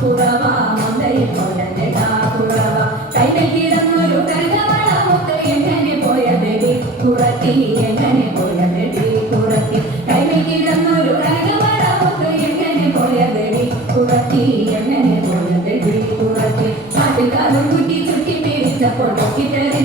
കുറവ മന്ദയിൽ പോയതെടാ കുറവ കൈമേൽ കിടന്നൊരു കരകവള മുത്ത് എങ്ങനെ പോയതെടി കുറത്തി എങ്ങനെ പോയതെടി കുറത്തി കൈമേൽ കിടന്നൊരു കരകവള മുത്ത് എങ്ങനെ പോയതെടി കുറത്തി എങ്ങനെ പോയതെടി കുറത്തി കാട്ടിൽ കാലം കുറ്റി ചുറ്റി പിരിച്ചപ്പോൾ നോക്കിത്തരെ